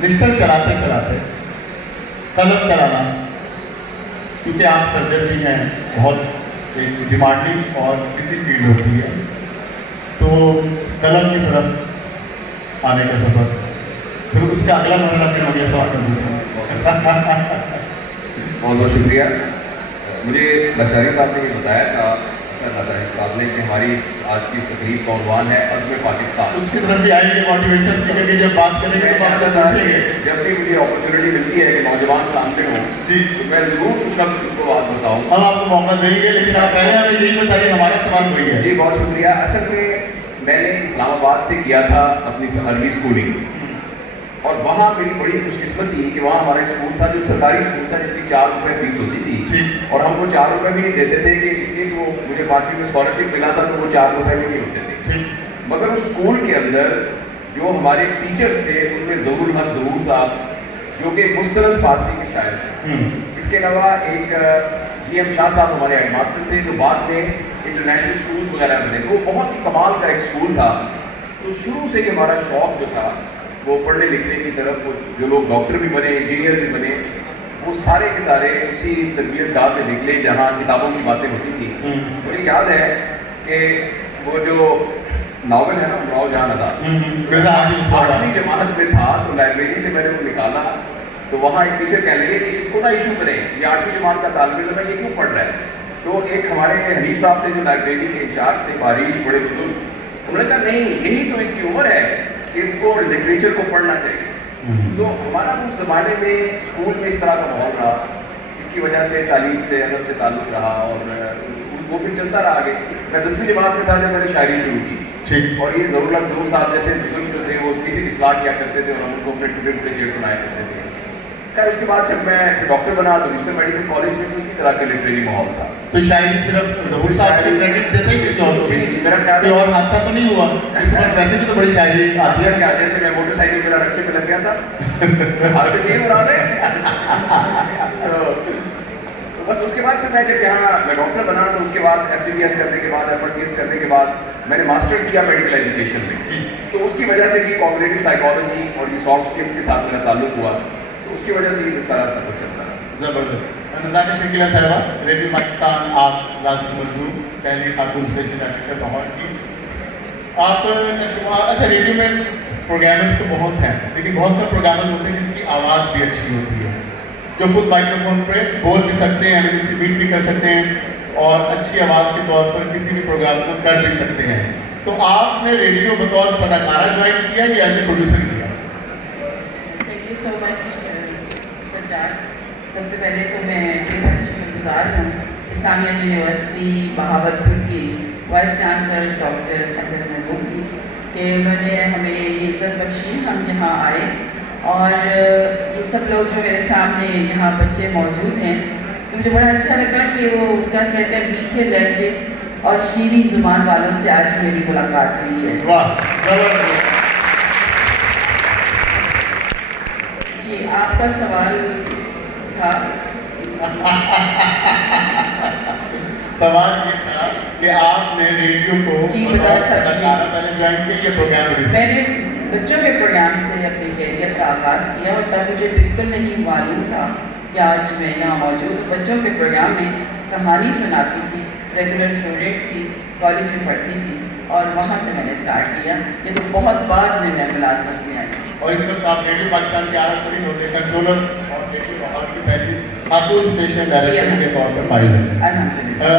بستر چلاتے چلاتے قلم چلانا، کیونکہ آپ سرجن بھی ہیں، بہت ایک ڈیمانڈنگ اور کسی فیلڈ ہوتی ہے، تو قلم کی طرف آنے کا سفر، پھر اس کا اگلا مرحلہ پھر ہو گیا سوال کر دوں بہت بہت شکریہ. مجھے لشکری صاحب نے یہ بتایا تھا صاحب نے کہ ہماری آج کی اس تقریب کا عنوان ہے عزم پاکستان. اس کی طرف بھی آئیں گے موٹیویشن اسپیکر کی، جب بات کریں گے تو آپ سے پوچھیں گے. جب بھی مجھے اپرچونیٹی ملتی ہے کہ نوجوان سامنے ہوں جی تو میں ضرور کچھ نہ کچھ کو بات بتاؤں. ہم آپ کو موقع دیں گے، لیکن آپ پہلے ہمیں یہی بتائیے ہمارا سوال کوئی ہے. جی بہت شکریہ. اصل میں نے اسلام آباد سے کیا تھا اپنی ارلی اسکولنگ، اور وہاں میری بڑی خوش قسمتی کہ وہاں ہمارا اسکول تھا جو سرکاری اسکول تھا، جس کی 4 روپے فیس ہوتی تھی، اور ہم کو 4 روپے بھی نہیں دیتے تھے کہ اس لیے کہ وہ مجھے 5ویں میں اسکالرشپ ملا تھا تو وہ 4 روپے بھی نہیں ہوتے تھے. مگر اس اسکول کے اندر جو ہمارے ٹیچرز تھے ان میں ظہور الحق ظہور صاحب جو کہ مستند فارسی کے شاعر تھے، اس کے علاوہ ایک جی ایم شاہ صاحب ہمارے ہیڈ ماسٹر تھے جو بعد میں انٹرنیشنل اسکولس وغیرہ میں تھے. تو وہ بہت ہی کمال کا ایک اسکول تھا. تو شروع سے ہی ہمارا شوق جو تھا وہ پڑھنے لکھنے کی طرف، جو لوگ ڈاکٹر بھی بنے، انجینئر بھی بنے، وہ سارے کے سارے اسی تربیت گاہ سے نکلے جہاں کتابوں کی باتیں ہوتی تھیں. مجھے یاد ہے کہ وہ جو ناول ہے نا امراؤ جان ادا، 8ویں جماعت میں تھا تو لائبریری سے میں نے وہ نکالا تو وہاں ایک ٹیچر کہنے لگے کہ اس کو نہ ایشو کریں، یہ 8ویں جماعت کا طالب علم ہے، یہ کیوں پڑھ رہا ہے. تو ایک ہمارے حنیف صاحب تھے جو لائبریری کے انچارج تھے، بارش بڑے بزرگ، انہوں نے کہا نہیں یہی تو اس کی عمر ہے کہ اس کو لٹریچر کو پڑھنا چاہیے. تو ہمارا اس زمانے میں اسکول میں اس طرح کا ماحول رہا، اس کی وجہ سے تعلیم سے ادب سے تعلق رہا اور وہ پھر چلتا رہا آگے. میں 10ویں جماعت میں تھا جب میں نے شاعری شروع کی، اور یہ ظہور الحق ظہور صاحب جیسے بزرگ جو تھے وہ اس کی اصلاح کیا کرتے تھے اور ہم ان کو اپنے ٹوٹے ٹوٹے شعر سنایا کرتے تھے. خیر اس کے بعد جب میں ڈاکٹر بنا تو رشتہ میڈیکل کالج میں بھی اسی طرح کا لٹریری ماحول تھا. تو شاعری صرف ظہور صاحب کو کریڈٹ دیتے ہیں کسی اور کو؟ جی میرا خیال کوئی اور حادثہ تو نہیں ہوا اس وقت؟ ویسے بھی تو بڑی شاعری آتی ہے. کیا جیسے میں موٹر سائیکل میرا رکشے پہ لگ گیا تھا حادثے سے ہی مراد ہے. تو بس اس کے بعد پھر میں جب یہاں میں ڈاکٹر بنا تو اس کے بعد ایف سی بی ایس کرنے کے بعد FRCS کرنے کے بعد میں نے ماسٹرز کیا میڈیکل ایجوکیشن میں. تو اس کی وجہ سے بھی کوگنیٹو سائیکالوجی اور یہ سافٹ اسکلس کے ساتھ میرا تعلق ہوا، تو اس کی وجہ سے یہ سارا سفر چلتا رہا. زبردست. نزاکہ شکیلہ صاحبہ، ریڈیو پاکستان آپ ذات منظور پہلی خاتون اسٹیشن ڈائریکٹر لاہور کی. آپ کا شمار، اچھا ریڈیو میں پروگرامرز تو بہت ہیں، لیکن بہت کم پروگرامرز ہوتے ہیں جن کی آواز بھی اچھی ہوتی ہے، جو خود مائکروفون پہ بول بھی سکتے ہیں، کسی بیٹ بھی کر سکتے ہیں اور اچھی آواز کے طور پر کسی بھی پروگرام کو کر بھی سکتے ہیں. تو آپ نے ریڈیو بطور فداکارہ جوائن کیا یا ایز اے پروڈیوسر کیا؟ تھینک یو سو مچ سجاد. سب سے پہلے تو میں بہت شکر گزار ہوں اسلامیہ یونیورسٹی بہاولپور کی وائس چانسلر ڈاکٹر حیدر محبوب کی کہ انہوں نے ہمیں یہ عزت بخشی ہم یہاں آئے. اور یہ سب لوگ جو میرے سامنے یہاں بچے موجود ہیں تو مجھے بڑا اچھا لگا کہ وہ کیا کہتے ہیں میٹھے لہجے اور شیریں زبان والوں سے آج میری ملاقات ہوئی ہے. جی آپ کا سوال تھا. سوال یہ تھا کہ آپ نے ریڈیو کو جی پہلے جوائن کیا یا پروگرام؟ میں نے بچوں کے پروگرام سے اپنے کیریئر کا آغاز کیا اور تب مجھے بالکل نہیں معلوم تھا کہ آج میں یہاں موجود بچوں کے پروگرام میں کہانی سناتی تھی. ریگولر اسٹوڈنٹ تھی، کالج میں پڑھتی تھی اور وہاں سے میں نے اسٹارٹ کیا. یہ تو بہت بعد میں ملازمت میں آئی. اور اس وقت آپ ریڈیو پاکستان کے اعلیٰ ترین ہوتے کنٹرولر اور ریڈیو لاہور کی پہلی خاتون اسٹیشن ڈائریکٹر کے طور پر فائز ہیں.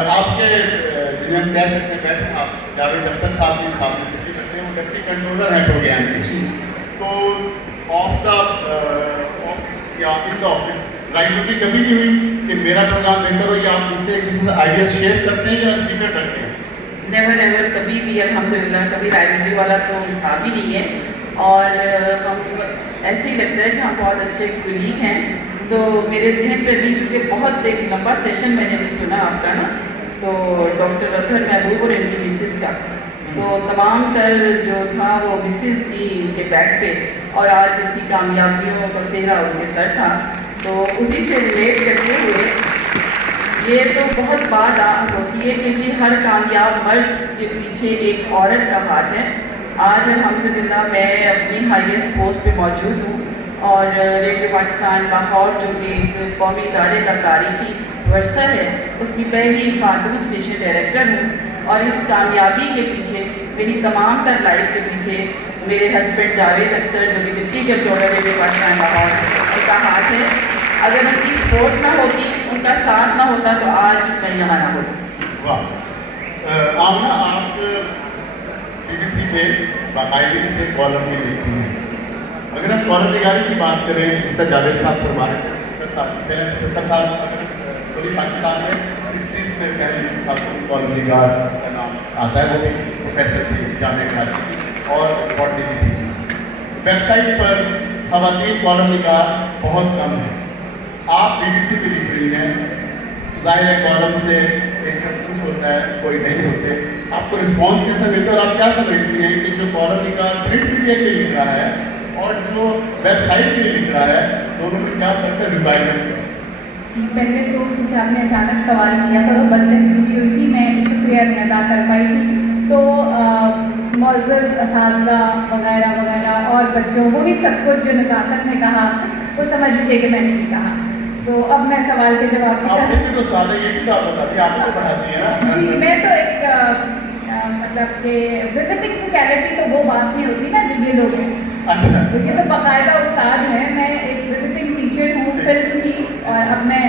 آپ کے جنہیں ہم کہہ سکتے ہیں بیٹھے آپ جاوید اختر صاحب کی سامنے تشریف رکھتے ہیں، وہ ڈپٹی کنٹرولر ہیں پروگرام کے. تو آف دا یا ان دا آفس رائبریری کبھی نہیں ہوئی کہ میرا پروگرام بہتر ہو یا آپ دوسرے ایک دوسرے سے آئیڈیاز شیئر کرتے ہیں یا سیکرٹ رکھتے ہیں؟ نیور کبھی بھی الحمدللہ کبھی رائبریری والا تو حساب ہی نہیں ہے. اور ہم ایسے ہی لگتا ہے کہ ہم بہت اچھے کلیگ ہیں. تو میرے ذہن پہ بھی کیونکہ بہت ایک لمبا سیشن میں نے ابھی سنا آپ کا نا، تو ڈاکٹر اظہر محبوب اور ان کی مسز کا، تو تمام تر جو تھا وہ مسز تھی ان کے بیک پہ اور آج ان کی کامیابیوں کا سہرا ان کے سر تھا. تو اسی سے ریلیٹ کرتے ہوئے یہ تو بہت بات ہوتی ہے کہ جی ہر کامیاب مرد کے پیچھے ایک عورت کا ہاتھ ہے. آج الحمدللہ میں اپنی ہائیسٹ پوسٹ پہ موجود ہوں اور ریڈیو پاکستان لاہور جو کہ ایک قومی ادارے کا تاریخی ورثہ ہے، اس کی پہلی خاتون اسٹیشن ڈائریکٹر ہوں، اور اس کامیابی کے پیچھے، میری تمام تر لائف کے پیچھے میرے ہسبینڈ جاوید اختر جو کہ deputy controller radio Pakistan Lahore, ان کا ہاتھ ہے۔ اگر ان کی سپورٹ نہ ہوتی، ان کا ساتھ نہ ہوتا تو آج میں یہاں نہ ہوتی۔ واہ، آمنہ آپ BBC پہ باقاعدگی سے کالم بھی لکھتی ہیں۔ اگر ہم کالم نگاری کی بات کریں، جس طرح جاوید صاحب فرما رہے تھے، 70 سال اگر پوری پاکستان میں 60s میں پہلی خاتون کالم نگار کا نام آتا ہے، وہ بھی پروفیسر تھی جامعہ کراچی کی اور باٹنی کی تھی۔ ویب سائٹ پر خواتین کالم نگار بہت کم ہیں۔ آپ BBC پہ لکھ رہی ہیں، ظاہر ہے کالم سے ایک شخص خوش ہوتا ہے، کوئی نہیں ہوتے، آپ کو رسپانس کیسا ملتا ہے اور آپ کیا سمجھتی ہیں کہ جو کالم نگار پرنٹ میڈیا کے لیے لکھ رہا ہے اور جو ویب سائٹ کے لیے لکھ رہا ہے، دونوں میں کیا فرق ہے ریکوائرمنٹ؟ جی، پہلے تو کیونکہ آپ نے اچانک سوال کیا تھا تو بدتہذیبی ہوئی تھی، میں شکریہ نہیں ادا کر پائی تھی، تو معزز اساتذہ وغیرہ وغیرہ اور بچوں، وہی سب کچھ جو نزاکت نے کہا وہ سمجھ لیجیے کہ میں نے نہیں کہا۔ تو اب میں سوال کے جواب آپ خود بھی تو استاد ہے، یہ بھی تو آپ بتاتی ہیں، آپ کو پڑھاتی ہیں نا۔ جی، میں تو ایک مطلب کہ وزٹنگ فیکلٹی تو وہ بات نہیں ہوتی نا جو یہ لوگ ہیں۔ اچھا، یہ تو باقاعدہ استاد ہیں، میں ایک وزٹنگ ٹیچر ہوں فلم کی، اور اب میں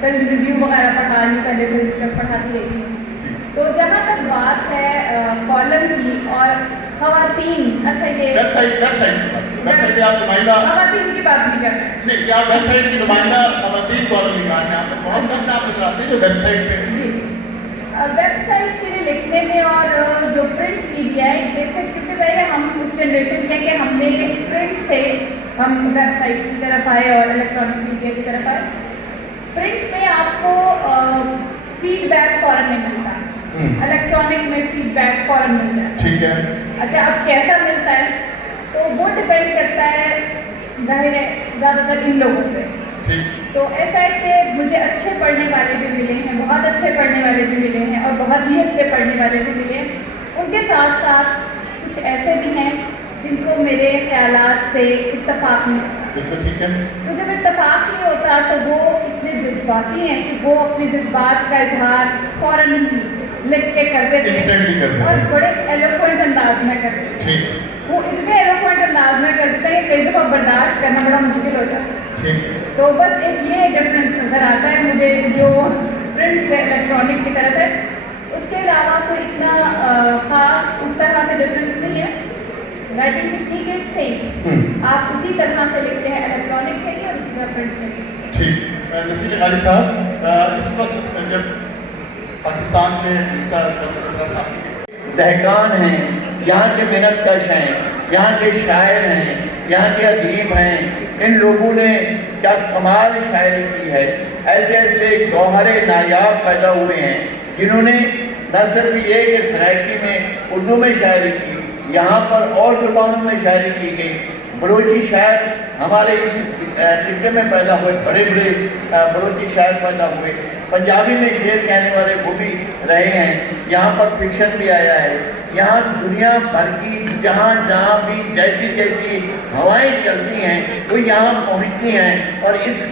فلم ریویو وغیرہ پڑھا رہی ہوں، پہلے فلم پڑھاتی رہی ہوں۔ تو جہاں تک بات ہے کالم کی اور خواتین، اچھا یہ ویب سائٹ پہ آپ نمائندہ خواتین کی بات نہیں کرتے نہیں، کیا آپ ویب سائٹ کی نمائندہ خواتین کالم نگار ہیں؟ آپ بہت کم نام نظر آتے ہیں جو ویب سائٹ پہ۔ جی، ویب سائٹ کے لیے لکھنے میں اور جو پرنٹ میڈیا ہے، بیسک کیونکہ ظاہر ہم اس جنریشن کے کہ ہم نے پرنٹ سے ہم ویب سائٹس کی طرف آئے اور الیکٹرانک میڈیا کی طرف آئے۔ پرنٹ میں آپ کو فیڈ بیک فوراً نہیں ملتا، الیکٹرانک میں فیڈ بیک فوراً ملتا ہے۔ ٹھیک ہے، اچھا، اب کیسا ملتا ہے تو وہ ڈپینڈ کرتا ہے ظاہر ہے زیادہ تر ان لوگوں پہ۔ تو ایسا ہے کہ مجھے اچھے پڑھنے والے بھی ملے ہیں، بہت اچھے پڑھنے والے بھی ملے ہیں اور بہت ہی اچھے پڑھنے والے بھی ملے ہیں۔ ان کے ساتھ ساتھ کچھ ایسے بھی ہیں جن کو میرے خیالات سے اتفاق نہیں ہوتا۔ بالکل ٹھیک ہے۔ تو جب اتفاق نہیں ہوتا تو وہ اتنے جذباتی ہیں کہ وہ اپنے جذبات کا اظہار فوراً ہی لکھ کے کر دیتے ہیں اور بڑے ایلوکوینٹ انداز میں کرتے ہیں۔ ٹھیک، وہ اتنے ایلوکوینٹ انداز میں کرتے ہیں کہ کئی دفعہ برداشت کرنا بڑا مشکل ہو جاتا ہے۔ ٹھیک، تو بس ایک یہ ڈفرینس نظر آتا ہے مجھے جو پرنٹ سے الیکٹرانک کی طرف ہے۔ اس کے علاوہ کوئی اتنا خاص اس طرح سے ڈفرینس نہیں ہے۔ رائٹنگ ٹیکنیک ہے سیم، آپ اسی طرح سے لکھتے ہیں الیکٹرانک کے لیے اور اسی طرح پرنٹ کے لیے۔ ٹھیک۔ نذیر غالب صاحب، اس وقت جب پاکستان میں دہقان ہیں، یہاں کے محنت کش ہیں، یہاں کے شاعر ہیں، یہاں کے ادیب ہیں، ان لوگوں نے کیا کمال شاعری کی ہے۔ ایسے ایسے گوہر نایاب پیدا ہوئے ہیں جنہوں نے نہ صرف یہ کہ سرائکی میں اردو میں شاعری کی، یہاں پر اور زبانوں میں شاعری کی گئی۔ بلوچی شاعر ہمارے اس خطے میں پیدا ہوئے، بڑے بڑے بلوچی شاعر پیدا ہوئے۔ پنجابی میں شعر کہنے والے وہ بھی رہے ہیں، یہاں پر فکشن بھی آیا ہے۔ یہاں دنیا بھر کی جہاں جہاں بھی جیسی جیسی ہوائیں چلتی ہیں وہ یہاں پہنچتی ہیں اور اس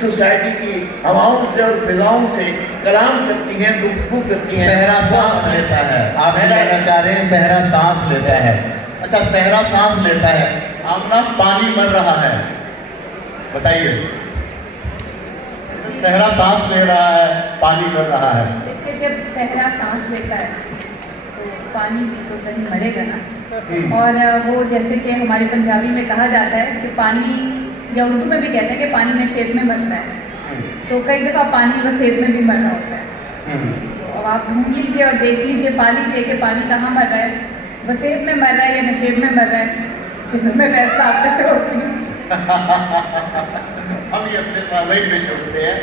سوسائٹی کی ہواؤں سے اور فضاؤں سے کلام کرتی ہیں، گفتگو کرتی ہیں۔ صحرا سانس لیتا ہے، آپ کہنا چاہ رہے ہیں صحرا سانس لیتا ہے۔ اچھا، صحرا سانس لیتا ہے، آمنہ پانی مر رہا ہے، بتائیے۔ صحرا سانس لے رہا ہے، پانی مر رہا ہے۔ دیکھیے، جب صحرا سانس لیتا ہے تو پانی بھی تو کہیں مرے گا نا، اور وہ جیسے کہ ہمارے پنجابی میں کہا جاتا ہے کہ پانی، یا اردو میں بھی کہتے ہیں کہ پانی نشیب میں مرتا ہے، تو کئی دفعہ پانی وسیب میں بھی مر رہا ہوتا ہے۔ تو اب آپ ڈھونڈ لیجیے اور دیکھ لیجیے، پا لیجیے کہ پانی کہاں مر رہا ہے، وسیب میں مر رہا ہے یا نشیب میں مر رہا ہے۔ پھر میں فیصلہ آپ کو چھوڑتی ہوں۔ ہم یہ اپنے سامعین میں چھوڑتے ہیں۔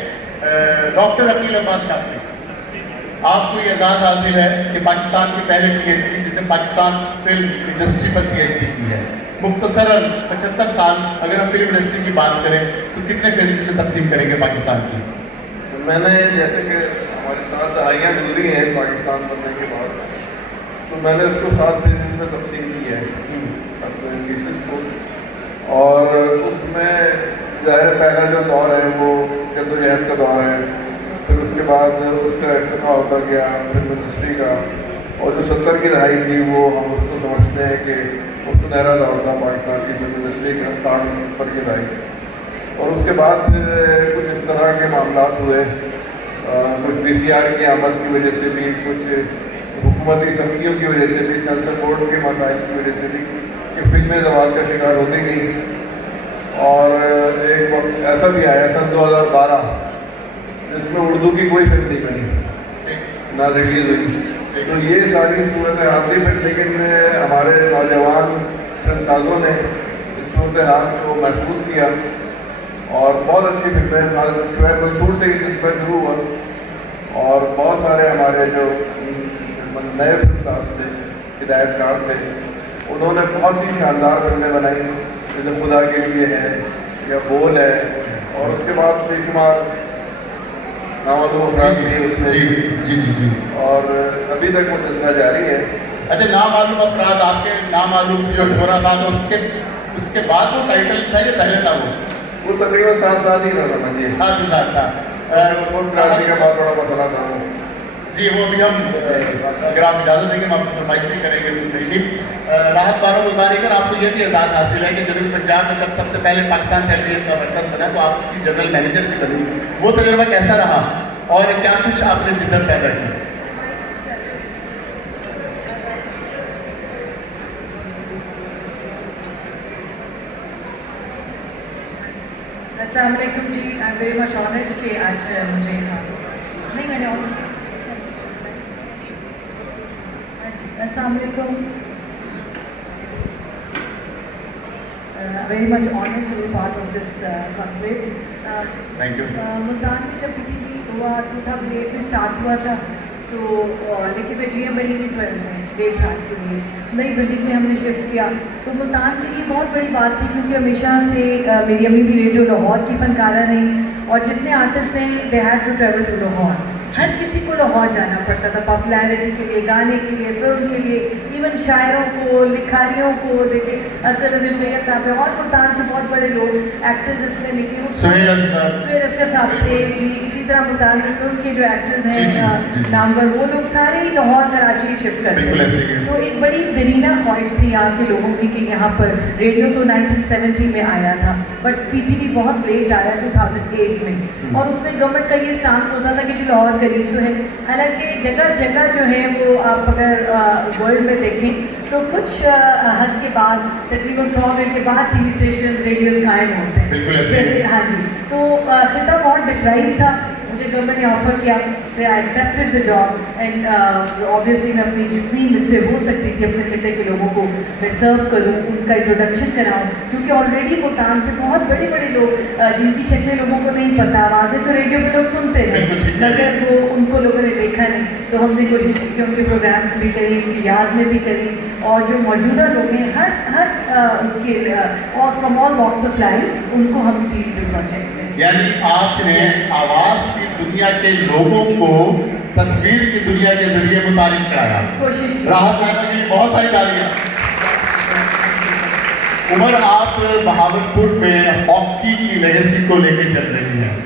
ڈاکٹر عقیل عباس شافی، آپ کو یہ اعزاز حاصل ہے کہ پاکستان کے پہلے PhD جس نے پاکستان فلم انڈسٹری پر PhD کی ہے۔ مختصراً 75 سال اگر ہم فلم انڈسٹری کی بات کریں تو کتنے فیزز میں تقسیم کریں گے پاکستان کی؟ میں نے جیسے کہ ہماری 7 دہائیاں گزری ہیں پاکستان بننے کے بعد، تو میں نے اس کو 7 فیزز میں تقسیم کیا ہے اپنے تھیسس کو، اور ظاہر پہلا جو دور ہے وہ جدوجہد کا دور ہے، پھر اس کے بعد اس کا ارتقا ہوتا گیا، پھر منسٹری کا، اور جو 70 کی دہائی تھی وہ ہم اس کو سمجھتے ہیں کہ وہ سنہرا دور تھا پاکستان کی جو منسٹری کے 60 کی دہائی، اور اس کے بعد پھر کچھ اس طرح کے معاملات ہوئے، کچھ VCR کی آمد کی وجہ سے بھی، کچھ حکومتی سختیوں کی وجہ سے بھی، سینسر بورڈ کے مسائل کی وجہ سے بھی کہ فلمیں زوال کا شکار ہوتی گئیں، اور ایک وقت ایسا بھی آیا سن 2012 جس میں اردو کی کوئی فلم نہیں بنی، نہ ریلیز ہوئی. تو یہ ساری صورتحال تھی پھر، لیکن ہمارے نوجوان فلم سازوں نے اس صورتحال کو محفوظ کیا اور بہت اچھی فلمیں، شعیب منصور سے ہی سلسلہ شروع ہوا، اور بہت سارے ہمارے جو نئے فلم ساز تھے، ہدایت کار تھے، انہوں نے بہت ہی شاندار فلمیں بنائی، جیسے خدا کے لیے ہے یا بول ہے، اور اس کے بعد بے شمار نامعلوم افراد بھی اس میں، جی اور ابھی تک وہ سلسلہ جاری ہے. اچھا، نامعلوم افراد آپ کے نامعلوم جو شعرا تھا، تو اس کے بعد وہ ٹائٹل تھا یا پہلے تھا وہ تقریباً 7 سال ہی رہا سمجھیے، ساتھ ہی ساتھ تھا. کراچی کا بہت بڑا مسئلہ تھا وہ. جی وہ بھی ہم اگر آپ اجازت دیں گے ہم آپ سے فرمائش بھی کریں گے سننے کی. راحت بانو ملتانی کر، آپ کو یہ بھی اعزاز حاصل ہے کہ جنوبی پنجاب میں جب سب سے پہلے پاکستان ٹیلی ویژن کا مرکز بنا تو آپ اس کی جنرل مینیجر بھی بنی. وہ تجربہ کیسا رہا اور کیا کچھ آپ نے جدت پیدا کی؟ السلام علیکم جی. I am very much honoured کہ آج مجھے نہیں میں نے السلام علیکم. Very much honoured to be part of this conclave. Thank you. Multan میں جب PTV ہوا 2008 میں اسٹارٹ ہوا تھا، تو لیکن میں GM بنی تھی 12 میں 1.5 سال کے لیے. نئی بلڈنگ میں ہم نے شفٹ کیا، تو ملتان کے لیے بہت بڑی بات تھی، کیونکہ ہمیشہ سے میری امی بھی ریڈیو لاہور کی فنکارہ رہیں، اور جتنے آرٹسٹ ہیں they had to travel to Lahore. ہر کسی کو لاہور جانا پڑتا تھا پاپولیرٹی کے لیے، گانے کے لیے، فلم کے لیے، ایون شاعروں کو، لکھاریوں کو. دیکھیں اصغر عبد السید صاحب ہیں، اور ملتان سے بہت بڑے لوگ ایکٹرز اتنے نکلے، سہیل اصغر صاحب تھے جی. اسی طرح ملتان میں فلم کے جو ایکٹرز ہیں نامور، وہ لوگ سارے ہی لاہور کراچی شفٹ کرتے ہیں. تو ایک بڑی درینا خواہش تھی یہاں کے لوگوں کی کہ یہاں پر ریڈیو تو 1970 میں آیا تھا، بٹ PTV بہت لیٹ آیا 2008 میں، اور اس میں گورنمنٹ کا یہ سٹانس ہوتا تھا کہ جی لاہور قریب تو ہے. حالانکہ جگہ جگہ جو ہے وہ آپ اگر ورلڈ میں دیکھیں تو کچھ حد کے بعد تقریباً 100 میل کے بعد TV اسٹیشنز ریڈیوز قائم ہوتے ہیں جیسے. ہاں جی. تو خطہ بہت ڈپرائیو تھا. مجھے گورنمنٹ نے آفر کیا، پھر I accepted the job, and obviously میں اپنی جتنی مجھ سے ہو سکتی تھی اپنے خطے کے لوگوں کو میں سرو کروں، ان کا انٹروڈکشن کراؤں، کیونکہ آلریڈی ملتان سے بہت بڑے بڑے لوگ جن کی شکلیں لوگوں کو نہیں پتہ، آوازیں تو ریڈیو پہ لوگ سنتے ہیں مگر وہ ان کو لوگوں نے دیکھا نہیں. تو ہم نے کوشش کی کہ ان کے پروگرامس بھی کریں، ان کی یاد میں بھی کریں، اور جو موجودہ لوگ ہیں ہر اس کے اور from all walks of life ان کو ہم TV پہ پہنچائیں گے. یعنی آپ نے آواز کی دنیا کے لوگوں کو تصویر کی دنیا کے ذریعے متعارف کرایا. کوشش کی. راحت صاحبہ کے لیے بہت ساری تالیاں. عمر، آپ بہاولپور میں ہاکی کی لیگیسی کو لے کے چل رہی ہیں،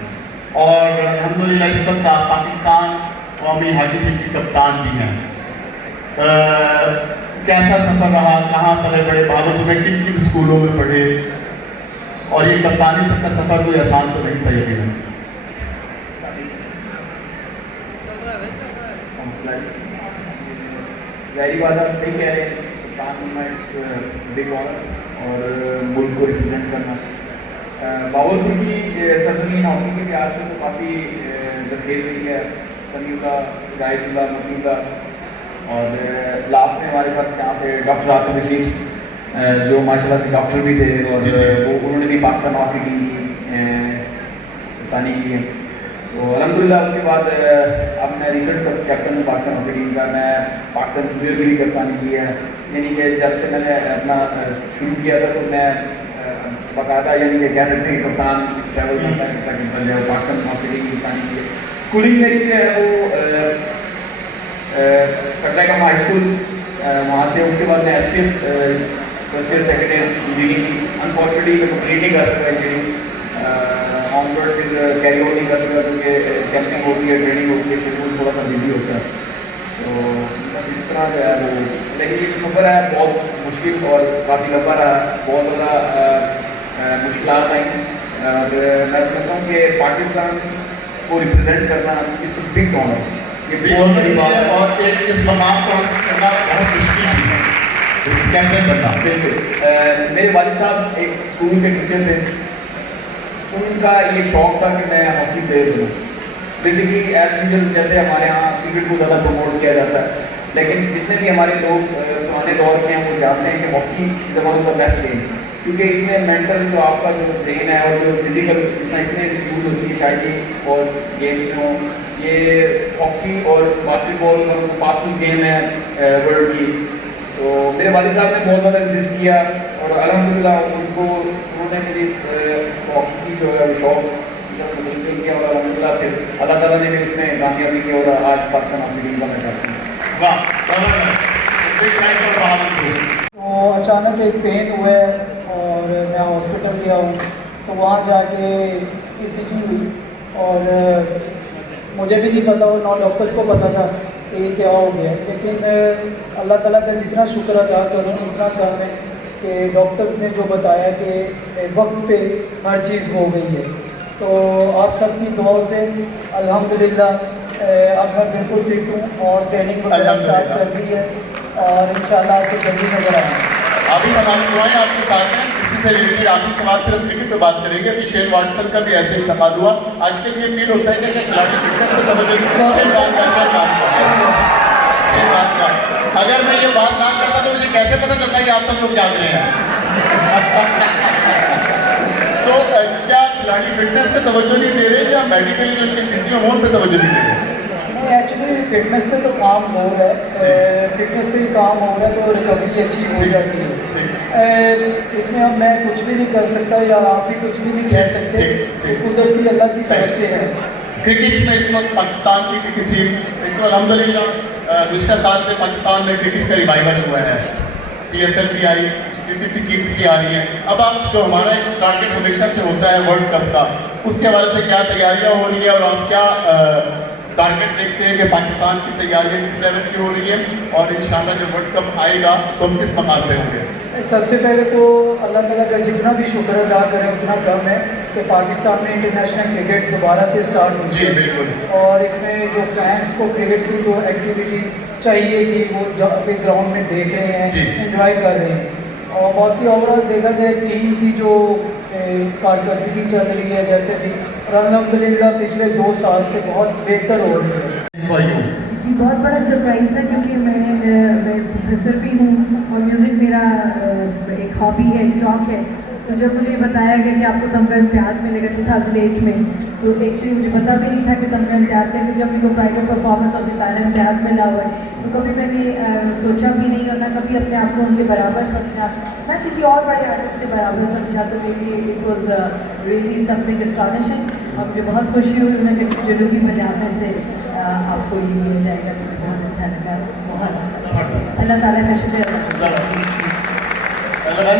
اور الحمدللہ اس وقت آپ پاکستان قومی ہاکی ٹیم کی کپتان بھی ہیں. کیسا سفر رہا؟ کہاں پلے بڑے؟ بہاولپور میں کن کن اسکولوں میں پڑھے؟ اور یہ کپتانی تک کا سفر کوئی آسان تو نہیں تھا یقیناً. ظاہری بات آپ صحیح کہہ رہے ہیں، کپتان ہونا بگ آنر اور ملک کو ریپرزینٹ کرنا. بہاولپور کی سرزمین ہاکی کے لحاظ سے تو کافی زرخیز رہی ہے. سمیع اللہ، ہدایت اللہ، متی اللہ، اور لاسٹ میں ہمارے پاس یہاں سے ڈاکٹر عاطف رشید جو ماشاء اللہ سے ڈاکٹر بھی تھے، اور وہ انہوں نے بھی پاکستان ہاکی ٹیم کی کپتانی کی ہے. تو الحمدللہ اس کے بعد اب میں ریسنٹ کیپٹن ہوں پاکستان ہاکی ٹیم کا. میں پاکستان جونیئر کی بھی کپتانی کی ہے. یعنی کہ جب سے میں نے اپنا شروع کیا تھا تو میں باقاعدہ یعنی کہ کہہ سکتے ہیں کہ کپتان ٹریول کرتا ہے پاکستان ہاکی ٹیم کی کپتانی کی ہے. اسکولنگ میری جو ہے وہ کٹرا کم ہائی اسکول وہاں سے. اس کے بعد میں SPS first year second year engineering کی. انفارچونیٹلی میں کمپلیٹ نہیں کر سکتا انجینئرنگ. آن ورڈ پھر کیری آن نہیں کر سکتا کیونکہ کیمپنگ ہوتی ہے, ٹریننگ ہوتی ہے, شیڈول تھوڑا سا بزی ہوتا ہے. تو بس اس طرح جو ہے وہ, لیکن یہ سفر ہے بہت مشکل اور کافی لمبا رہا, بہت زیادہ مشکلات آئیں. اور میں سمجھتا ہوں کہ پاکستان کو ریپرزینٹ کرنا اس بگ آنر, یہ بہت بڑی بات ہے. اور اس مقام کو کرنا بہت مشکل ہے, کیپٹن بننا. بالکل. میرے والد صاحب ایک اسکول کے ٹیچر تھے, ان کا یہ شوق تھا کہ میں ہاکی پلیئر بنوں. بیسیکلی ایز یوزل جیسے ہمارے یہاں کرکٹ کو زیادہ پروموٹ کیا جاتا ہے, لیکن جتنے بھی ہمارے لوگ پرانے دور کے ہیں وہ جانتے ہیں کہ hockey is one of the best game, کیونکہ اس میں مینٹل جو آپ کا جو برین ہے اور جو فزیکل جتنا اس میں یوز ہوتی ہے شاید اور گیم جو یہ ہاکی اور باسکٹ بال فاسٹسٹ گیم ہے ورلڈ کی. تو میرے والد صاحب نے بہت زیادہ ریزسٹ کیا اور الحمدللہ انہوں نے میری اس ہاکی کی جو ہے شوق کیا اور الحمدللہ پھر اللہ تعالیٰ نے بھی اس میں کامیابی کی اور آج پاکستان ہاکی ٹیم بننا چاہتے ہیں. تو اچانک ایک پین ہوا ہے اور میں ہاسپٹل گیا ہوں, تو وہاں جا کے ECG ہوئی اور مجھے بھی نہیں پتا اور نہ ڈاکٹرس کو پتا تھا کہ یہ کیا ہو گیا, لیکن اللہ تعالیٰ کا جتنا شکر ادا کروں اتنا کم ہے کہ ڈاکٹرس نے جو بتایا کہ وقت پہ ہر چیز ہو گئی ہے. تو آپ سب کی دعاؤں سے الحمدللہ اب میں بالکل فٹ ہوں اور ٹریننگ وغیرہ اسٹارٹ کر دی ہے اور انشاءاللہ آپ کو جلدی نظر آئیں گے. ابھی تمام دعائیں آپ کے ساتھ ہیں. اسی سے ریلیٹڈ آخری سوال پھر ہم کرکٹ پہ بات کریں گے. ابھی شین واٹسن کا بھی ایسے انتقال ہوا. آج کل یہ فیل ہوتا ہے کہ کھلاڑی فٹنس پہ توجہ کا اگر میں یہ بات نہ کرتا تو مجھے کیسے پتا چلتا ہے کہ آپ سب لوگ جاگ رہے ہیں. تو کیا کھلاڑی فٹنس پہ توجہ نہیں دے رہے یا میڈیکلی جو ان کے فزیو ہون پہ توجہ نہیں دے رہے؟ ایکچولی فٹنس پہ تو کام ہو رہا ہے, فٹنس پہ ہی کام ہو رہا ہے تو ریکوری اچھی ہو جاتی ہے. اس میں اب میں کچھ بھی نہیں کر سکتا یا آپ بھی کچھ بھی نہیں کہہ سکتے, قدرتی اللہ کی طرف سے ہے. کرکٹ میں اس وقت پاکستان کی کرکٹ ٹیم ایک تو الحمدللہ گزشتہ سال سے پاکستان میں کرکٹ کا ریوائول ہوا ہے. PSL بھی آئی, کرکٹ کی ٹیمس بھی آ رہی ہیں. اب آپ جو ہمارا ایک ٹارگیٹ ہمیشہ سے ہوتا ہے ورلڈ کپ کا, اس کے حوالے سے کیا تیاریاں ہو رہی ہیں اور آپ کیا ٹارگیٹ دیکھتے ہیں کہ پاکستان کی تیاریاں کس لیول کی ہو رہی ہیں اور انشاءاللہ جب ورلڈ کپ آئے گا تو ہم کس مقام پہ ہوں گے؟ سب سے پہلے تو اللہ تعالیٰ کا جتنا بھی شکر ادا کریں اتنا کم ہے کہ پاکستان میں انٹرنیشنل کرکٹ دوبارہ سے اسٹارٹ ہوئی. جی بالکل. اور اس میں جو فینس کو کرکٹ کی جو ایکٹیویٹی چاہیے تھی وہ اپنے گراؤنڈ میں دیکھ رہے ہیں, انجوائے کر رہے ہیں. اور باقی اوور آل دیکھا جائے ٹیم کی جو کارکردگی چل رہی ہے جیسے بھی, اور الحمدللہ پچھلے 2 سال سے بہت بہتر ہو رہی ہے. جی بہت بڑا سرپرائز تھا کیونکہ میں پروفیسر بھی ہوں اور میوزک میرا ایک ہابی ہے, ایک شوق ہے. تو جب مجھے بتایا گیا کہ آپ کو تمغہ امتیاز ملے گا 2008 میں, تو ایکچولی مجھے پتا بھی نہیں تھا کہ تمغہ امتیاز کا, کیونکہ اپنی کو پرائیویٹ پرفارمنس اور ستارہ امتیاز ملا ہوا ہے. تو کبھی میں نے سوچا بھی نہیں اور نہ کبھی اپنے آپ کو ان کے برابر سمجھا, نہ کسی اور بڑے آرٹسٹ کے برابر سمجھا. تو میرے لیے it was really something astonishing. اور مجھے بہت خوشی ہوئی میں کہ جنوبی پنجاب میں سے آپ کو یہ مل جائے گا, تو مجھے بہت اچھا لگا, بہت اچھا. اللہ تعالیٰ کا شکریہ.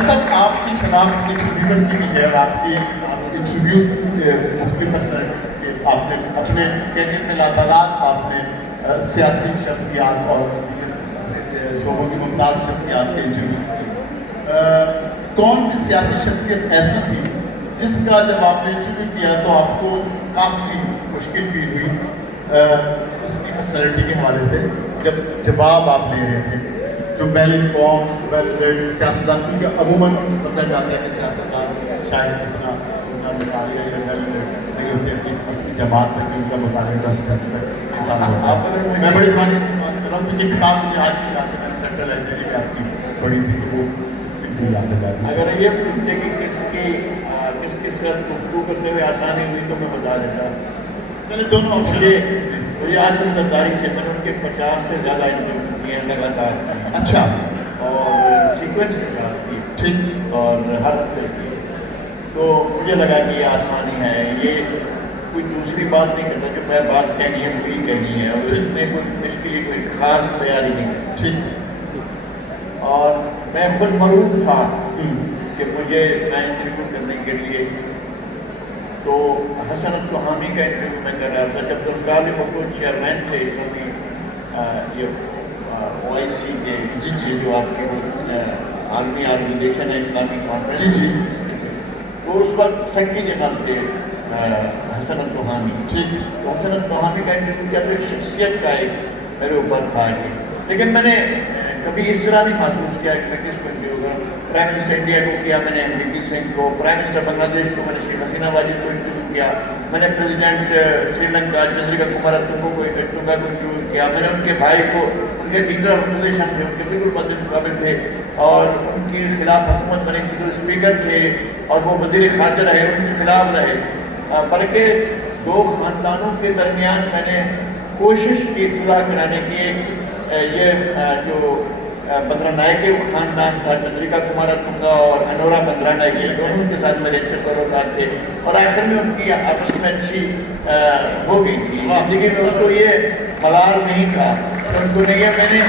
صاحب آپ کی شناخت انٹرویوز کی بھی ہے اور آپ کی انٹرویوز مختلف آپ نے اپنے کیریئر میں لاتعداد آپ نے سیاسی شخصیات اور شعبوں کی ممتاز شخصیات کے انٹرویوز کی. کون سی سیاسی شخصیت ایسی تھی جس کا جب آپ نے انٹرویو کیا تو آپ کو کافی مشکل فیل ہوئی اس کی پرسنالٹی کے حوالے سے جب جواب آپ لے رہے تھے؟ جو ویل انفارم سیاستدان, کیونکہ عموماً سمجھا جاتا ہے کہ سیاستدان شاید اتنا مطالعہ یا ویل نہیں ہوتے اپنی جماعت تک ان کا مطالعہ کا انسان ہوتا ہے. میں بڑی بات کر رہا ہوں کیونکہ کتاب مجھے آج بھی یاد ہے, میں نے سینٹرل لائبریری میں آپ کی پڑھی تھی تو وہ بھی یاد ہے. اگر یہ پوچھتے کہ کس کے ساتھ گفتگو کرتے ہوئے آسانی ہوئی تو میں بتا دیتا. دونوں مجھے آسم زرداری سے میں نے ان کے 50 سے زیادہ انٹرویو کیے ہیں لگاتار. اچھا. اور سیکوینس کے ساتھ کی ٹھیک اور ہر ہفتے کی. تو مجھے لگا کہ یہ آسانی ہے, یہ کوئی دوسری بات نہیں کرتا کہ میں بات کہنی ہے وہی کہنی ہے, اور اس میں کوئی اس کے لیے کوئی خاص تیاری نہیں ہے. ٹھیک. اور میں خود مروب تھا کہ مجھے میں شروع کرنے کے لیے تو حسن التحامی کا انٹرویو میں کر رہا تھا جب ذوالغالب حکومت چیئرمین تھے اسلامی یہ او آئی سی کے جو آپ کے عالمی آرگنائزیشن ہے اسلامی کانفرنس تو اس وقت سیکرٹری جنرل تھے حسن التحامی. تو حسن التحامی کا انٹرویو کیا تو ایک شخصیت کا ایک میرے اوپر تھا لیکن میں نے کبھی اس طرح نہیں محسوس کیا کہ میں کس کو انٹرویو کروں. پرائم منسٹر انڈیا کو کیا میں نے MVP سنگھ کو, پرائم منسٹر بنگلہ دیش کو میں نے شیخ حسینہ واجد کو انٹرویو کیا, میں نے پریزیڈنٹ سری لنکا چندریکا کماراتنگو کو انٹرویو کیا, میں نے ان کے بھائی کو, ان کے لیڈر آف اپوزیشن تھے, ان کے بالکل بدل مقابل تھے اور ان کے خلاف حکومت بنے جو اسپیکر تھے اور وہ وزیر خارجہ رہے, ان کے خلاف رہے. بلکہ دو خاندانوں کے درمیان میں نے کوشش کی صلح کرانے کی. یہ جو بندرا نائک کے خاندان تھا, چندریکا کماراتنگا اور انورا بندرا نائک, دونوں کے ساتھ میرے اچھے تعلقات تھے اور آخر میں ان کی آپس میں اچھی ہو گئی تھی. زندگی میں اس کو یہ حلال نہیں تھا تو ان کو نہیں ہے.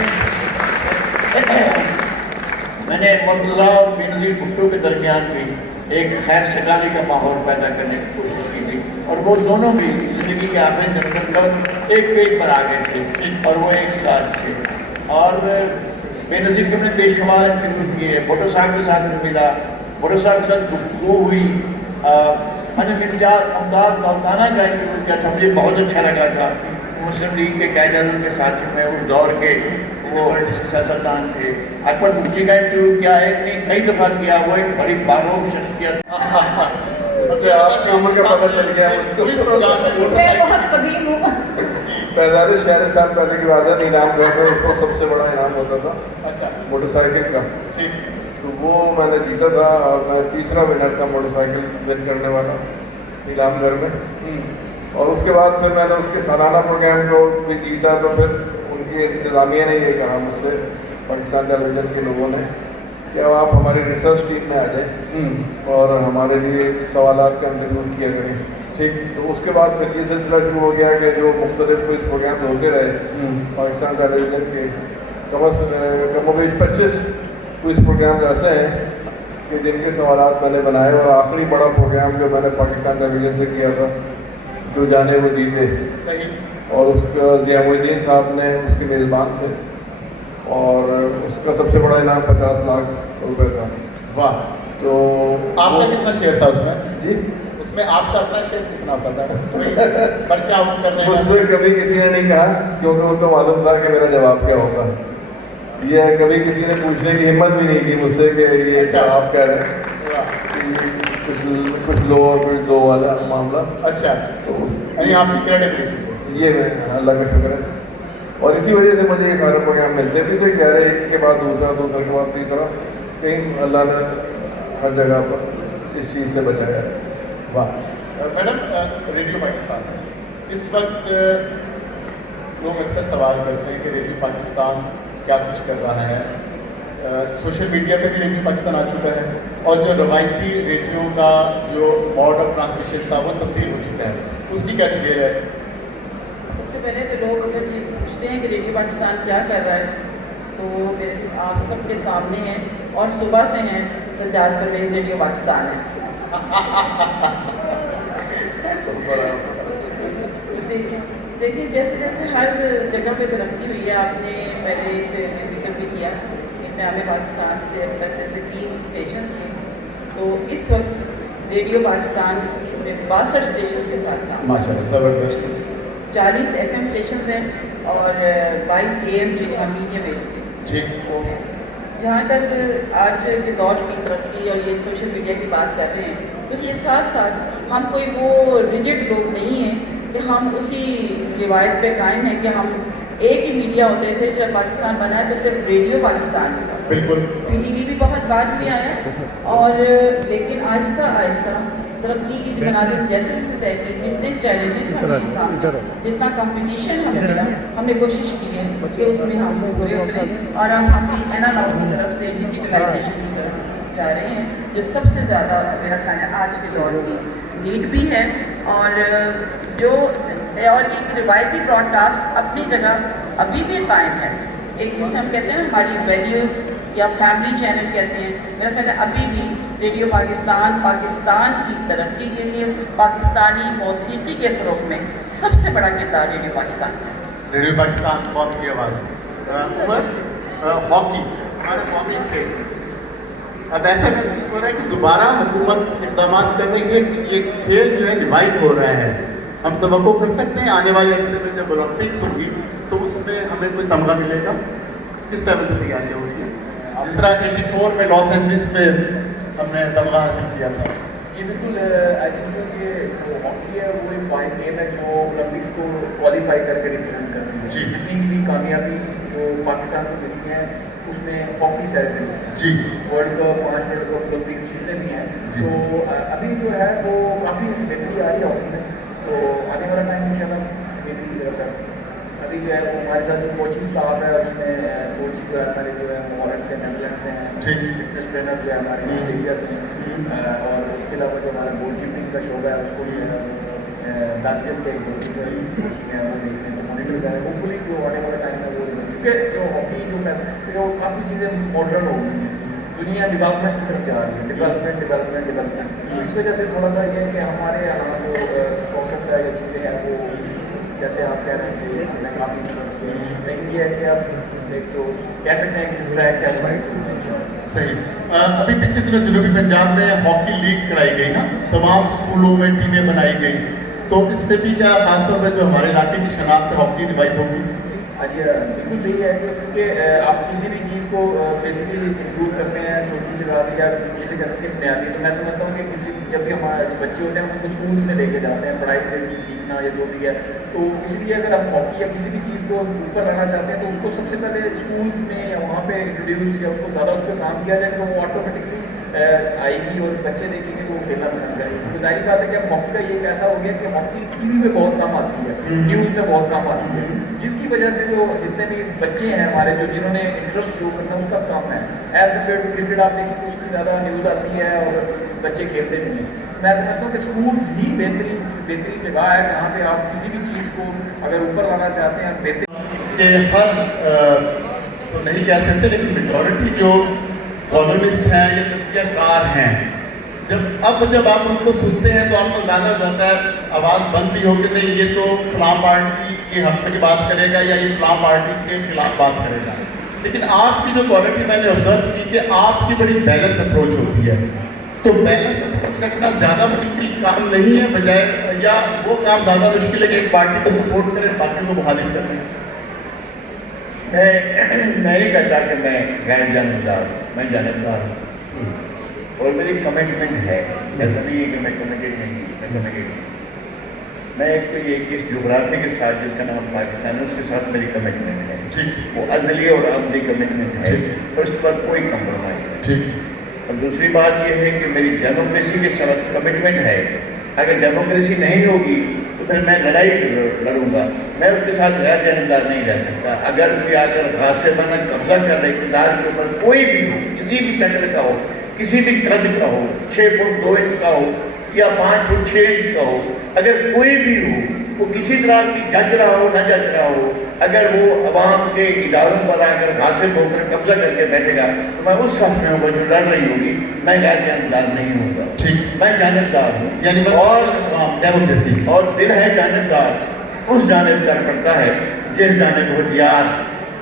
میں نے مرتضیٰ اور بے نظیر بھٹو کے درمیان بھی ایک خیر سگالی کا ماحول پیدا کرنے کی کوشش کی تھی اور وہ دونوں بھی زندگی کے آخری دن تک ایک پیج پر آ گئے تھے اور وہ ایک ساتھ تھے. اور بے نظیر کے میں نے بے شمار انٹرویو کیے, بھٹو صاحب کے ساتھ میں ملا, بھٹو صاحب کے ساتھ گفتگو ہوئی. میں نے امداد مولانا کا انٹرویو کیا تھا, مجھے بہت اچھا لگا تھا. مسلم لیگ کے قائداعظم کے ساتھ میں اس دور کے وہ سیاستدان تھے. اکبر بگچی کا انٹرویو کیا ہے کہ کئی دفعہ کیا, وہ ایک بڑی باروق شخصیت. آپ کی عمر کا پتہ چل گیا. میں بہت قدیم ہوں. پیدائش شہر صاحب پہلے کی بات ہے, انعام گھر میں اس کو سب سے بڑا انعام ہوتا تھا موٹر سائیکل کا. تو وہ میں نے جیتا تھا اور میں تیسرا ونر تھا موٹر سائیکل ون کرنے والا انعام گھر میں. اور اس کے بعد پھر میں نے اس کے سالانہ پروگرام کو بھی جیتا. تو پھر ان کی انتظامیہ نے یہ کہا مجھ سے, پاکستان ٹیلی ویژن کے لوگوں نے, کہ اب آپ ہماری ریسرچ ٹیم میں آ جائیں اور ہمارے لیے سوالات کا انٹرویو کیا کریں. تو اس کے بعد پھر یہ سلسلہ شروع ہو گیا کہ جو مختلف کوئی پروگرام ہوتے رہے پاکستان ٹیلی ویژن کے. کم و بیش 25 کوئی پروگرام ایسے ہیں کہ جن کے سوالات میں نے بنائے. اور آخری بڑا پروگرام جو میں نے پاکستان ٹیلی ویژن سے کیا تھا, جو جانے وہ جیتے, اور اس کا ضیاء محی الدین صاحب نے اس کے میزبان تھے اور اس کا سب سے بڑا انعام 50 لاکھ روپے تھا. واہ. تو آپ کا کتنا شیئر تھا اس میں؟ جی اس میں آپ کا اپنا شیئر کتنا ہوتا تھا پرچہ آؤٹ کرنے مجھ سے کبھی کسی نے نہیں کہا, کیونکہ ان کو معلوم تھا کہ میرا جواب کیا ہوگا. یہ کبھی کسی نے پوچھنے کی ہمت بھی نہیں کی مجھ سے کہ یہ کیا آپ کہہ رہے ہیں, کچھ لو اور کچھ دو والا معاملہ. اچھا, تو یعنی آپ کی کریڈٹ یہ میں اللہ کا شکر ہے. اور اسی وجہ سے مجھے یہ سارے پروگرام ملتے بھی تھے, کہہ رہے ایک کے بعد دوسرا, دوسرے کے بعد تیسرا, کہیں اللہ نے ہر جگہ پر اس چیز سے بچایا ہے. واہ. میڈم, ریڈیو پاکستان اس وقت لوگ اکثر سوال کرتے ہیں کہ ریڈیو پاکستان کیا کچھ کر رہا ہے. سوشل میڈیا پہ بھی ریڈیو پاکستان آ چکا ہے اور جو روایتی ریڈیو کا جو موڈ آف ٹرانسمیشن تھا وہ تبدیل ہو چکا ہے. اس کی کیا چیزیں ہے؟ سب سے پہلے تو لوگ اگر پوچھتے ہیں کہ ریڈیو پاکستان کیا کر رہا ہے تو میرے آپ سب کے سامنے ہیں اور صبح سے ہیں سجاد پرویز ریڈیو پاکستان ہے. دیکھیے جیسے جیسے ہر جگہ پہ ترقی ہوئی ہے, آپ نے پہلے سے ذکر بھی کیا اقیام پاکستان سے اب تک جیسے 3 اسٹیشن تھے, تو اس وقت ریڈیو پاکستان پورے 62 اسٹیشن کے ساتھ کام, ماشاءاللہ زبردست. 40 FM اسٹیشنز ہیں اور 22 AM جنہیں ہم میڈیا بیچتے ہیں. جہاں تک آج کے دور کی ترقی اور یہ سوشل میڈیا کی بات کر رہے ہیں تو اس کے ساتھ ساتھ ہم کوئی وہ ریجڈ لوگ نہیں ہیں کہ ہم اسی روایت پہ قائم ہیں کہ ہم ایک ہی میڈیا ہوتے تھے. جب پاکستان بنا ہے تو صرف ریڈیو پاکستان ہے, بالکل. PTV بھی بہت بعد میں آیا اور لیکن آہستہ آہستہ ترقی کی بنیادیں جیسے جیسے طے کی, جتنے چیلنجز ہمیں سامنے, جتنا کمپٹیشن ہمیں ملا, ہم نے کوشش کی ہے کہ اس میں ہم پورے اتریں اور ہم اپنی اینالاگ کی طرف سے ڈیجیٹلائزیشن کی طرف جا رہے ہیں, جو سب سے زیادہ میرا خیال ہے آج کے دور کی نیڈ بھی ہے. اور جو اور ایک روایتی براڈ کاسٹ اپنی جگہ ابھی بھی قائم ہے, ایک جسے ہم کہتے ہیں ہماری ویلیوز یا فیملی چینل کہتے ہیں, میرا خیال ہے ابھی بھی ریڈیو پاکستان پاکستان کی ترقی کے لیے پاکستانی موسیقی کے فروغ میں سب سے بڑا کردار ریڈیو پاکستان کا ہے۔ ریڈیو پاکستان بہت کی آواز ہے۔ عمر، ہاکی ہمارے قومی کھیل، اب ایسا محسوس ہو رہا ہے کہ دوبارہ حکومت اقدامات کر رہی ہے کہ یہ کھیل جو ہے ڈیوائڈ ہو رہا ہے، ہم توقع کر سکتے ہیں آنے والے عرصے میں جب اولمپکس ہوگی تو اس میں ہمیں کوئی تمغہ ملے گا؟ کس لیول پہ تیاریاں ہو رہی ہیں؟ جس طرح 84 میں لاس اینجلس میں ہم نے تمغہ حاصل کیا تھا۔ جی بالکل، آئی تھنک سو کہ جو ہاکی ہے وہ ایک واحد گیم ہے جو اولمپکس کو کوالیفائی کر کے ریپرزینٹ کر رہی ہے۔ جی، جتنی بھی کامیابی جو پاکستان کو ملتی ہے اس میں ہاکی سیلیبریٹس ہیں۔ جی، World Cup, 5 World Cup, Olympics جتنے بھی ہیں، تو ابھی جو ہے وہ کافی بہتری آ رہی ہے ہاکی میں، تو آنے والا ٹائم ان شاء اللہ بہتری کی طرف ہے۔ ابھی جو ہے وہ ہمارے ساتھ جو کوچنگ اسٹاف ہے اس میں کوچ جو ہے ہمارے جو ہے مورنس ہیں، نیدرلینڈ سے ہیں، فٹنس ٹرینر جو ہے ہمارے آسٹریلیا سے ہیں، اور اس کے علاوہ جو ہمارا گول کیپنگ کا شعبہ ہے اس کو بھی بیلجیم کے گول کیپر کوچنگ ہے وہ دیکھنے کو مانیٹر کر رہے ہیں۔ ہوپ فلی جو آنے والا ٹائم ہے وہ کیونکہ جو ہاکی جو کافی چیزیں ماڈرن ہو گئی ہیں، دنیا ڈیولپمنٹ کی طرف جا رہی ہے، ڈیولپمنٹ۔ اس وجہ سے تھوڑا سا یہ ہے کہ ہمارے یہاں جو پروسیس ہے یا چیزیں ہیں وہ جیسے آپ کہہ رہے ہیں ہمیں کافی لیکن یہ ہے کہ آپ ایک جو کہہ سکتے ہیں کہ ٹریک ہے ہماری صحیح۔ ابھی پچھلے دنوں جنوبی پنجاب میں ہاکی لیگ کرائی گئی نا، تمام اسکولوں میں ٹیمیں بنائی گئی، تو اس سے بھی کیا خاص طور پہ جو ہمارے علاقے کی شناخت ہاکی ریوائو ہوگی؟ جی بالکل صحیح ہے کیونکہ آپ کسی بھی چیز کو بیسیکلی امپروو کرتے ہیں چھوٹی جگہ سے یا جسے کہہ سکتے ہیں بنیادی، تو میں سمجھتا ہوں کہ کسی جب بھی ہمارے بچے ہوتے ہیں ہم ان کو اسکولس میں لے کے جاتے ہیں پڑھائی کے سیکھنا یا جو بھی ہے، تو اس لیے اگر آپ ہاکی یا کسی بھی چیز کو اوپر لانا چاہتے ہیں تو اس کو سب سے پہلے اسکولس میں یا وہاں پہ انٹروڈیوس یا اس کو زیادہ اس پہ کام کیا جائے تو وہ آٹومیٹکلی آئے گی اور بچے دیکھیں گے تو وہ کھیلنا پسند کریں گے۔ تو ظاہر بات ہے کہ اب ہاکی کا یہ ایک ایسا ہو گیا کہ ہاکی ٹی وی میں بہت کم آتی ہے، نیوز میں بہت کم آتی ہے، جس کی وجہ سے جو جتنے بھی بچے ہیں ہمارے جو جنہوں نے انٹرسٹ شو کرنا اس کا کم ہے، ایز کمپیئر ٹو کرکٹ آپ دیکھیں تو اس میں زیادہ نیوز آتی ہے اور بچے کھیلتے نہیں ہیں۔ میں سمجھتا ہوں کہ اسکولس ہی بہترین جگہ ہے جہاں پہ آپ کسی بھی چیز کو اگر اوپر لانا چاہتے ہیں بہتر کہ ہر تو نہیں کہہ سکتے لیکن میجورٹی جو کالمسٹ ہیں یا تجزیہ کار ہیں، جب آپ ان کو سنتے ہیں تو آپ کو اندازہ ہو جاتا ہے، آواز بند بھی ہو کہ نہیں یہ تو فلاں پارٹی کے حق میں بات کرے گا یا یہ فلاں پارٹی کے خلاف بات کرے گا، لیکن آپ کی جو کوالٹی میں نے آبزرو کی کہ آپ کی بڑی بیلنس اپروچ ہوتی ہے، تو بیلنس اپروچ رکھنا زیادہ مشکل کام نہیں ہے بجائے یا وہ کام زیادہ مشکل ہے کہ ایک پارٹی کو سپورٹ کریں باقی کو مخالف کریں؟ میں نہیں کہتا کہ میں غیر جانبدار ہوں، میں جانبدار ہوں اور میری کمٹمنٹ ہے، ایسا نہیں ہے کہ میں کمیٹیڈ نہیں ہوں، میں کمیٹیڈ ہوں۔ میں ایک اس جغرافی کے ساتھ جس کا نام پاکستان ہے اس کے ساتھ میری کمٹمنٹ ہے، وہ ازلی اور ابدی کمٹمنٹ ہے اور اس پر کوئی کمپرومائز نہیں۔ اور دوسری بات یہ ہے کہ میری ڈیموکریسی کے ساتھ کمٹمنٹ ہے، اگر ڈیموکریسی نہیں ہوگی تو پھر میں لڑائی لڑوں گا، میں اس کے ساتھ غیر جانبدار نہیں رہ سکتا۔ اگر کوئی آ کر غاصبانہ قبضہ کر رہے اقتدار کے اوپر، کوئی بھی ہو، کسی بھی شکل کا ہو، کسی بھی قد کا ہو، 6 فٹ 2 انچ کا ہو یا 5 فٹ 6 انچ کا ہو، اگر کوئی بھی ہو وہ کسی طرح کی جج رہا ہو نہ جج رہا ہو، اگر وہ عوام کے اداروں پر آ کر غاصب ہو کر قبضہ کر کے بیٹھے گا تو میں اس صف میں ہوں جو لڑ رہی ہوگی، میں غیر جانبدار نہیں ہوں گا، میں جانبدار ہوں، یعنی ڈیموکریسی اور دل ہے جانبدار، اس جانب چل پڑتا ہے جس جانب ہو دیار،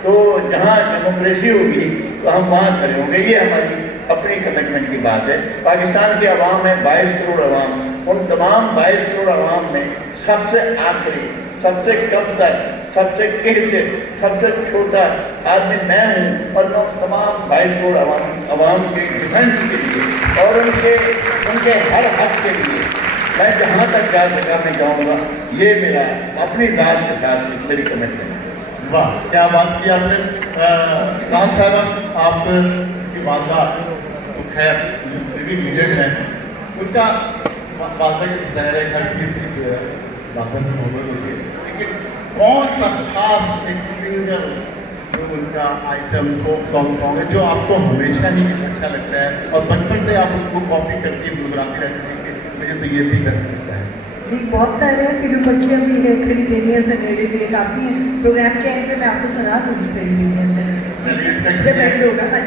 تو جہاں ڈیموکریسی ہوگی تو ہم وہاں کھڑے ہوں گے۔ یہ ہماری اپنی کمٹمنٹ کی بات ہے۔ پاکستان کے عوام ہے 22 کروڑ عوام، ان تمام 22 کروڑ عوام میں سب سے آخری، سب سے کم تر، سب سے کہتے، سب سے چھوٹا آدمی میں ہوں، اور میں تمام 22 کروڑ عوام کے ڈیفینس کے لیے اور ان کے ہر حق کے لیے میں جہاں تک جا سکا میں جاؤں گا۔ یہ میرا اپنی ذات کے ساتھ میری کمٹمنٹ ہے۔ واہ کیا بات کی آپ نے خان صاحبہ، آپ کی والدہ تو خیر لیجنڈ ہیں، ان کا والدہ کی ظاہر ہے ہر چیز سے جو ہے واپس محبت ہوتی ہے، لیکن کون سا خاص ایک سنگل جو ان کا آئٹم فوک سانگ ہے جو آپ کو ہمیشہ ہی اچھا لگتا ہے اور بچپن سے آپ ان کو کاپی کرتی ہے گزراتی رہتی ہے کہ مجھے تو یہ بھی بیسٹ لگتا ہے؟ جی بہت سارے ہیں، پھر بچیاں بھی ہے، کھڑی دینی ہے سنیرے بھی کافی ہیں، پروگرام کے اینڈ پہ میں آپ کو سنا دوں گی کھڑی دینی ہے سنیرے جب اینڈ ہوگا۔ ہاں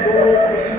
2-3